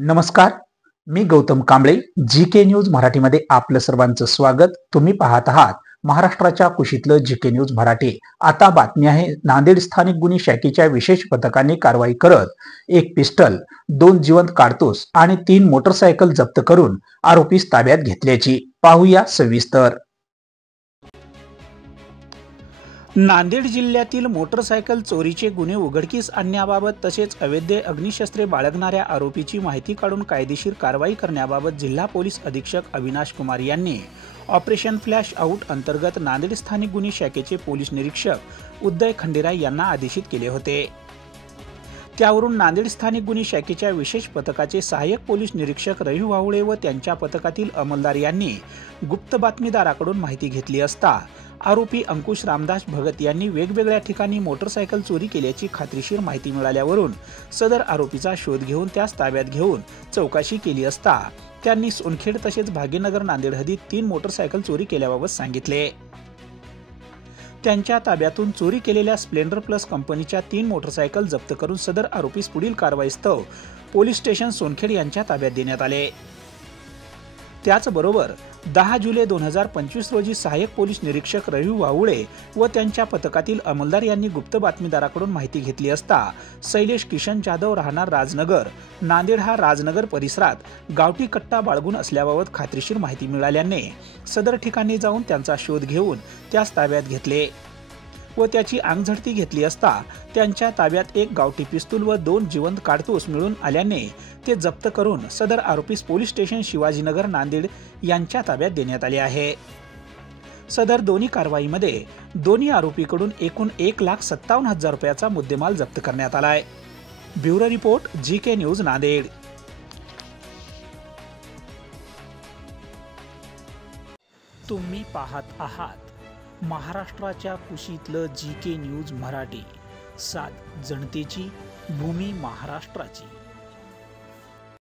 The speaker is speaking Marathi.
नमस्कार, मी गौतम कांबळे. जी.के. न्यूज मराठीमध्ये आपलं सर्वांचं स्वागत. तुम्ही पाहत आहात महाराष्ट्राच्या कुशीतलं जी.के. न्यूज मराठी. आता बातमी आहे नांदेड स्थानिक गुन्हे शाखेच्या विशेष पथकाने कारवाई करत एक पिस्टल, 2 जिवंत कारतूस आणि 3 मोटरसायकल जप्त करून आरोपीस ताब्यात घेतल्याची. पाहूया सविस्तर. नांदेड जिल्ह्यातील मोटरसायकल चोरीचे गुन्हे उघडकीस आणण्याबाबत तसेच अवैध अग्निशस्त्रे बाळगणाऱ्या आरोपीची माहिती काढून कायदेशीर कारवाई करण्याबाबत जिल्हा पोलीस अधीक्षक अविनाश कुमार यांनी ऑपरेशन फ्लॅश आउट अंतर्गत नांदेड स्थानिक गुन्हे शाखेचे पोलीस निरीक्षक उदय खंडेराय यांना आदेशित केले होते. त्यावरून नांदेड स्थानिक गुन्हे शाखेच्या विशेष पथकाचे सहाय्यक पोलीस निरीक्षक रवी वाहुळे व त्यांच्या पथकातील अंमलदार यांनी गुप्त बातमीदाराकडून माहिती घेतली असता आरोपी अंकुश रामदास भगत यांनी वेगवेगळ्या ठिकाणी मोटरसायकल चोरी केल्याची खात्रीशीर माहिती मिळाल्यावरून सदर आरोपीचा शोध घेऊन त्यास ताब्यात घेऊन चौकशी केली असता त्यांनी सोनखेड तसेच भाग्यनगर नांदेड हद्दीत 3 मोटरसायकल चोरी केल्याबाबत सांगितले. त्यांच्या ताब्यातून चोरी केलेल्या स्प्लेंडर प्लस कंपनीच्या 3 मोटरसायकल जप्त करून सदर आरोपीस पुढील कारवाईस्तव पोलीस स्टेशन सोनखेड यांच्या ताब्यात देण्यात आले. त्याचबरोबर 10 जुलै 2025 रोजी सहाय्यक पोलीस निरीक्षक रवी वाहुळे व त्यांच्या पथकातील अंमलदार यांनी गुप्त बातमीदाराकडून माहिती घेतली असता शैलेश किशन जाधव राहणार राजनगर नांदेड हा राजनगर परिसरात गावठी कट्टा बाळगून असल्याबाबत खात्रीशीर माहिती मिळाल्याने सदर ठिकाणी जाऊन त्यांचा शोध घेऊन त्यास ताब्यात घेतले व त्याची अंगझडती घेतली असता त्यांच्या ताब्यात एक गावठी पिस्तूल व 2 जिवंत कारतूस मिळून आल्याने ते जप्त करून सदर आरोपीस पोलीस स्टेशन शिवाजीनगर नांदेड यांच्या ताब्यात देण्यात आले आहे. सदर दोन्ही कारवाईमध्ये दोन्ही आरोपीकडून एकूण 1,57,000 रुपयाचा मुद्देमाल जप्त करण्यात आलाय. Bureau report, GK. News Nanded. तुम्ही पाहत आहात महाराष्ट्राच्या कुशीतलं जी.के. न्यूज मराठी. सात जनतेची, भूमी महाराष्ट्राची.